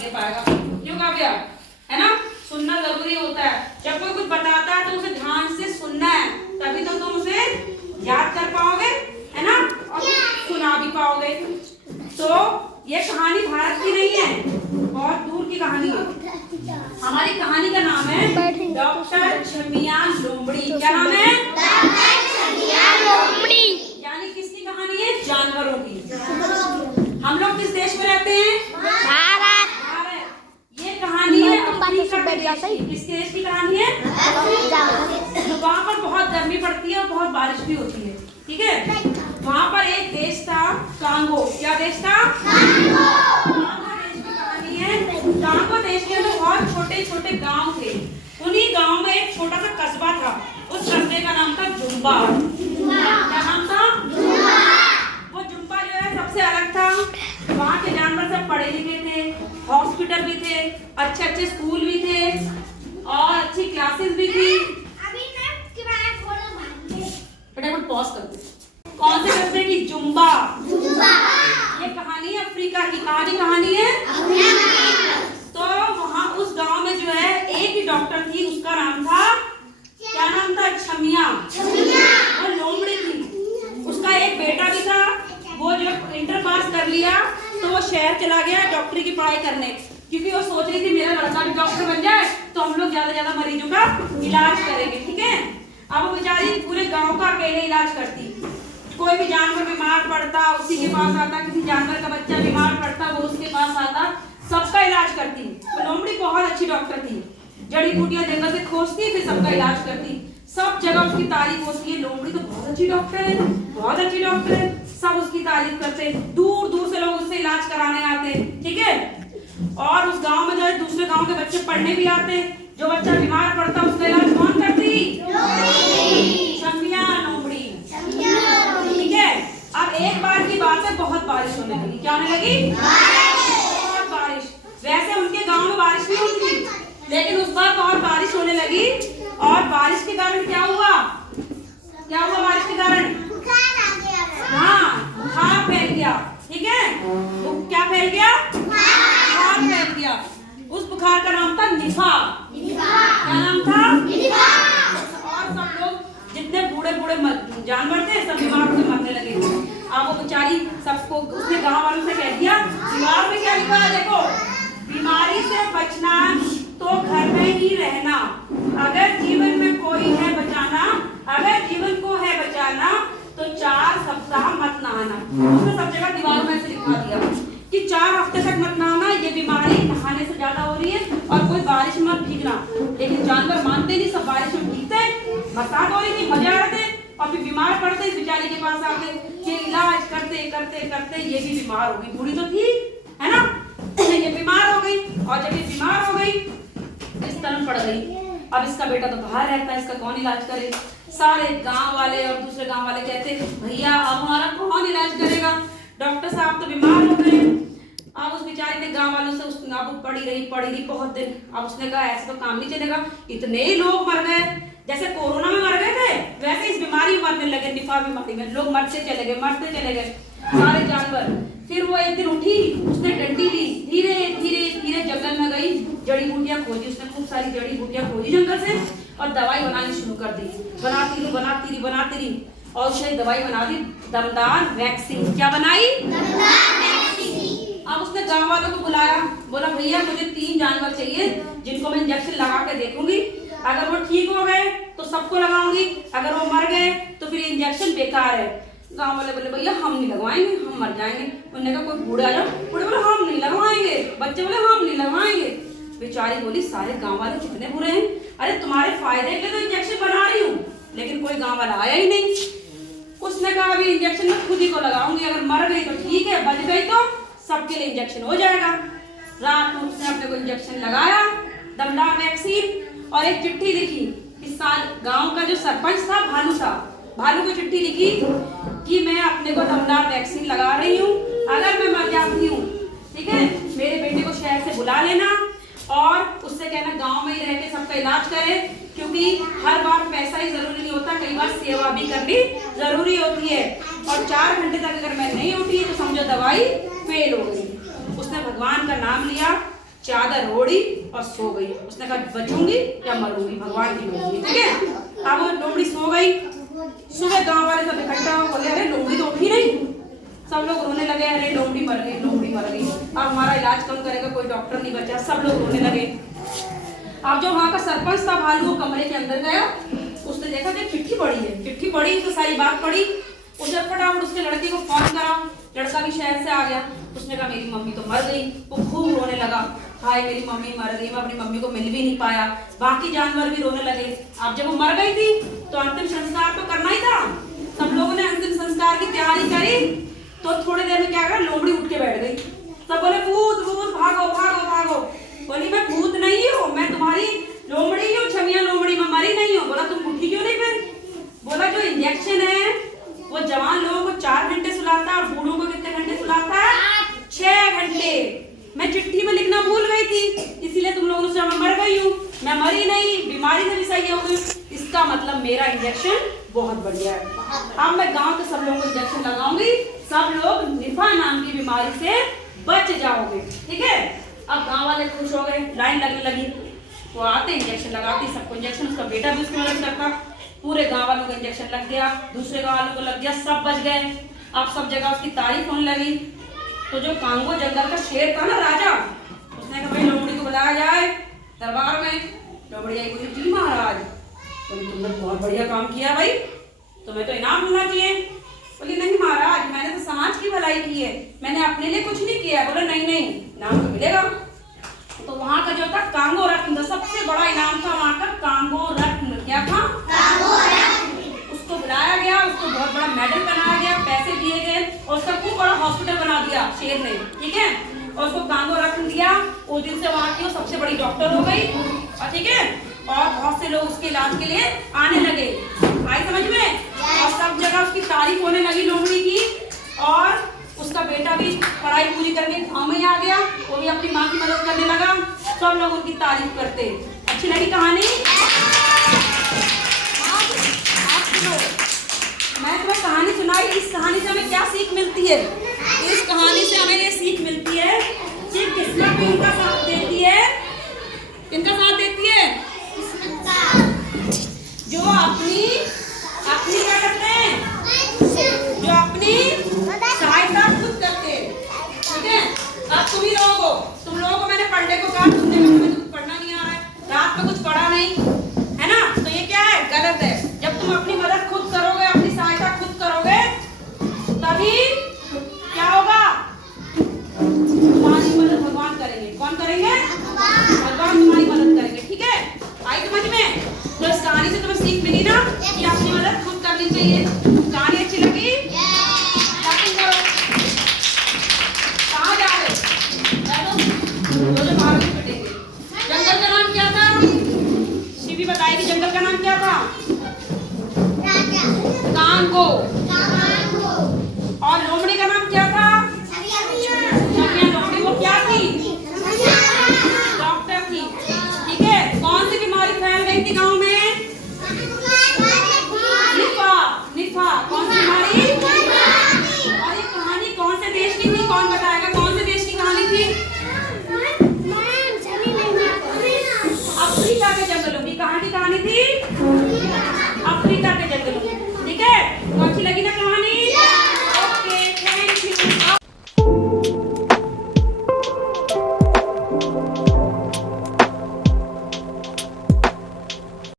दे पाएगा। क्यों काव्या? है ना, सुनना जरूरी होता है। जब कोई कुछ बताता है तो उसे ध्यान से सुनना है, तभी तो तुम उसे याद कर पाओगे, है ना, और सुना भी पाओगे। तो ये कहानी भारत की नहीं है, बहुत दूर की कहानी है। हमारी कहानी का नाम है डॉक्टर छमिया लोमड़ी। क्या नाम है? डॉक्टर छमिया लोमड़ी। यानी किसकी कहानी है? जानवरों की। हम लोग किस देश में रहते हैं? भारत। भारत। ये कहानी है अफ्रीका के देश की। किस देश की कहानी है? तो वहाँ पर बहुत गर्मी पड़ती है और बहुत बारिश भी होती है, ठीक है। वहाँ पर एक देश था कांगो। क्या देश था? कांगो देश की कहानी है। कांगो देश के अंदर बहुत छोटे छोटे गांव थे। उन्हीं गांव में एक छोटा सा कस्बा था। उस कस्बे का नाम था जुम्बा। क्या नाम था? जुम्बा। वो जुम्बा जो है सबसे अलग था। वहाँ के जानवर सब पढ़े लिखे थे, हॉस्पिटल भी थे, अच्छे अच्छे स्कूल भी थे और अच्छी क्लासेस भी थी। फटाफट पॉज कर दो। कौन से कस्बे की? जुम्बा। ये कहानी अफ्रीका की। कहानी है तो वहाँ उस गांव में जो है एक ही डॉक्टर थी, उसका नाम था, क्या नाम था? छमिया। वो लोमड़ी थी। उसका एक बेटा भी था। वो जब इंटर पास कर लिया तो वो शहर चला गया डॉक्टरी की पढ़ाई करने, क्योंकि वो सोच रही थी मेरा लड़का भी डॉक्टर बन जाए तो हम लोग ज्यादा ज्यादा मरीजों का इलाज करेंगे, ठीक है। अब वो बेचारी पूरे गांव का अकेले इलाज करती। कोई भी जानवर बीमार पड़ता उसी के पास आता, किसी जानवर का बच्चा बीमार पड़ता वो उसके पास आता, सबका इलाज करती। तो लोमड़ी बहुत अच्छी डॉक्टर थी। जड़ी बूटियां जंगल से खोजती, फिर सबका इलाज करती। सब जगह उसकी तारीफ होती है, लोमड़ी तो बहुत अच्छी डॉक्टर है, बहुत अच्छी डॉक्टर है। सब उसकी तारीफ करते, दूर दूर से लोग उससे इलाज कराने आते, ठीक है। और उस गांव में जो है दूसरे गांव के बच्चे पढ़ने भी आते। जो बच्चा बीमार पड़ता उसका इलाज कौन करती? छमिया लोमड़ी, ठीक है। अब एक बार की बात है, बहुत बारिश होने लगी। क्या होने लगी? बहुत बारिश। वैसे उनके गांव में बारिश नहीं होती थी, लेकिन उस बार बहुत बारिश होने लगी। और बारिश के कारण क्या हुआ? क्या हुआ बारिश के कारण? हाँ, बुखार फैल गया, ठीक है। क्या फैल गया? बुखार फैल गया। उस बुखार का नाम था निफा। क्या नाम था? और सब लोग जितने बूढ़े बूढ़े जानवर थे सब बीमार होकर मरने लगे। अब वो बेचारी सबको, उसने गांव वालों से कह दिया, दीवार में क्या लिखा है देखो, बीमारी से बचना तो घर में ही रहना, अगर जीवन में कोई है बचाना, अगर जीवन को है बचाना तो 4 सप्ताह मत नहाना। उसने सब जगह दीवारों में से लिखवा दिया कि 4 हफ्ते तक मत नहाना, ये बीमारी नहाने से ज्यादा हो रही है, और कोई बारिश में मत भीगना। लेकिन जानवर मानते नहीं, सब बारिश में भीगते, बरसात हो रही थी, मजा आ रहे थे, और फिर बीमार पड़ते इस बेचारी के पास आते, ये इलाज करते करते करते ये भी बीमार हो गई। बूढ़ी तो थी, है ना, ये बीमार हो गई। और जब ये बीमार हो गई इस तरह पड़ गई। अब इसका बेटा तो बाहर रहता है, इसका कौन इलाज करे? सारे गांव वाले और दूसरे गांव वाले कहते भैया अब हमारा कौन इलाज करेगा, डॉक्टर साहब तो बीमार हो गए। अब उस बेचारी ने गांव वालों से पड़ी रही बहुत दिन। अब उसने कहा ऐसे तो काम नहीं चलेगा, इतने ही लोग मर गए, जैसे कोरोना में मर गए थे वैसे इस बीमारी में मरने लगे, निफा बीमारी में लोग मरते चले गए सारे जानवर। फिर वो एक दिन उठी, उसने डंडी ली, धीरे धीरे धीरे जंगल में गई, जड़ी बूटियां खोजी। उसने खूब सारी जड़ी बूटियां खोजी जंगल से और दवाई बनानी शुरू कर दी। बनाती रही और उसने दवाई बना दी, दमदार वैक्सीन। क्या बनाई? अब उसने गांव वालों को बुलाया, बोला भैया मुझे 3 जानवर चाहिए जिनको मैं इंजेक्शन लगा के देखूंगी, अगर वो ठीक हो गए तो सबको लगाऊंगी, अगर वो मर गए तो फिर इंजेक्शन बेकार है। गांव वाले बोले भैया हम नहीं लगवाएंगे, हम मर जाएंगे। उन्होंने कहा कोई बूढ़ा आ जाओ, बूढ़े बोले हम नहीं लगवाएंगे, बच्चे बोले हम नहीं लगवाएंगे। बेचारी बोली सारे गांव वाले कितने बुरे हैं, अरे तुम्हारे फायदे के लिए तो इंजेक्शन बना रही हूँ, लेकिन कोई गांव वाला आया ही नहीं। उसने कहा अभी इंजेक्शन मैं खुद ही को लगाऊंगी, अगर मर गई तो ठीक है, बच गई तो सबके लिए इंजेक्शन हो जाएगा। रात में उसने अपने को इंजेक्शन लगाया, दमदार वैक्सीन, और एक चिट्ठी लिखी। इस साल गांव का जो सरपंच था भालू को चिट्ठी लिखी कि मैं अपने को दमदार वैक्सीन लगा रही हूँ, अगर मैं मर जाती हूँ, ठीक है, मेरे बेटे को शहर से बुला लेना और उससे कहना गांव में ही रह के सबका इलाज करे, क्योंकि हर बार पैसा ही जरूरी नहीं होता, कई बार सेवा भी करनी जरूरी होती है। और 4 घंटे तक अगर मैं नहीं उठी तो समझो दवाई फेल हो गई। उसने भगवान का नाम लिया, चादर ओढ़ी और सो गई। उसने कहा बचूंगी या मरूंगी, भगवान की मर्जी, ठीक है। अब वो लोमड़ी सो गई। सुबह गांव वाले सब इकट्ठा हो बोले अरे लोमड़ी तो उठी नहीं। सब लोग रोने लगे, अरे लोमड़ी मर गई, लोमड़ी मर गई, अब हमारा इलाज कौन करेगा, कोई डॉक्टर नहीं बचा। सब लोग रोने लगे। अब जो वहाँ का सरपंच था भालू, वो कमरे के अंदर गया। उसने देखा कि चिट्ठी पड़ी है। चिट्ठी पड़ी तो सारी बात पड़ी। उसने फटाफट उसके लड़के को फोन करा। लड़का भी शहर से आ गया। उसने कहा मेरी मम्मी तो मर गई। वो खूब रोने लगा, हाय मेरी मम्मी मर गई, मैं अपनी मम्मी को मिल भी नहीं पाया। बाकी जानवर भी रोने लगे। अब जब वो मर गई थी तो अंतिम संस्कार तो करना ही था। सब लोगों ने अंतिम संस्कार की तैयारी करी। तो थोड़ी देर में क्या करा, लोमड़ी उठ के बैठ गई। सब बोले भूत भूत भागो भागो भागो। बोली मैं भूत नहीं हूँ, मैं तुम्हारी लोमड़ी हूँ, छमिया लोमड़ी, मैं मरी नहीं हूँ। बोला तुम उठी क्यों नहीं फिर? बोला जो इंजेक्शन है वो जवान लोगों को 4 घंटे सुलाता है और बूढ़ों को कितने घंटे सुलाता है? 6 घंटे। मैं चिट्ठी में लिखना भूल गई थी, इसीलिए तुम लोगों से मैं मर गई हूँ। मैं मरी नहीं, बीमारी से भी सही हो गई। इसका मतलब मेरा इंजेक्शन बहुत बढ़िया है। अब मैं गांव के सब लोगों को इंजेक्शन लगाऊंगी, सब लोग निफा नाम की बीमारी से बच जाओगे, ठीक है। अब गांव वाले खुश हो गए, लाइन लगने लगी। वो आते इंजेक्शन लगाते, सबको इंजेक्शन, उसका बेटा भी उसकी मदद करता। पूरे गांव वालों को इंजेक्शन लग गया, दूसरे गांव वालों को लग गया, सब बच गए। अब सब जगह उसकी तारीफ होने लगी। तो जो कांगो जंगल का शेर था ना, राजा, उसने कहा भाई लोमड़ी को बुलाया जाए दरबार में। लोमड़ी आई, बोली जी महाराज, बोली तुमने बहुत बढ़िया काम किया भाई, तुम्हें तो इनाम मिलना चाहिए। बोली नहीं महाराज, मैंने तो समाज की भलाई की है, मैंने अपने लिए कुछ नहीं किया। बोला नहीं नहीं, इनाम तो मिलेगा। तो वहाँ का जो था कांगो रत्न, सबसे बड़ा इनाम था वहाँ का कांगो रत्न। क्या था? कांगो रत्न। उसको बुलाया गया, उसको बहुत बड़ा मेडल बनाया गया, पैसे दिए गए और उसका खूब बड़ा हॉस्पिटल बना दिया शेर ने, ठीक है। और उसको कांगो रत्न दिया। उस दिन से वहाँ की वो सबसे बड़ी डॉक्टर हो गई, और ठीक है। और बहुत से लोग उसके इलाज के लिए आने लगे। आई समझ में? और सब जगह उसकी तारीफ होने लगी लोमड़ी की। और उसका बेटा भी पढ़ाई पूरी करके गाँव में आ गया, वो भी अपनी माँ की मदद करने लगा। सब लोग उनकी तारीफ करते। अच्छी लगी कहानी? मैं तुम्हें कहानी सुनाई, इस कहानी से हमें क्या सीख मिलती है? इस कहानी से हमें ये सीख मिलती है कि किस्मत भी इनका साथ देती है। इनका साथ देती है जो अपनी क्या करते हैं, जो अपनी सहायता खुद करते हैं, ठीक है। अब तुम लोगों को मैंने पढ़ने को कहा, तुम्हें कुछ पढ़ना नहीं आ रहा है, रात में कुछ पढ़ा नहीं है ना, तो ये क्या है? गलत है। जब तुम अपनी मदद खुद करोगे, अपनी सहायता खुद करोगे, तभी क्या होगा? तुम्हारी मदद भगवान करेंगे। कौन करेंगे? भगवान तुम्हारी मदद करेंगे, ठीक है। आई समझ में? तो इस कहानी से तुम्हें सीख मिली ना कि अपनी मदद खुद करनी चाहिए। कहानी अच्छी लगी? कहाँ जा रहे हो?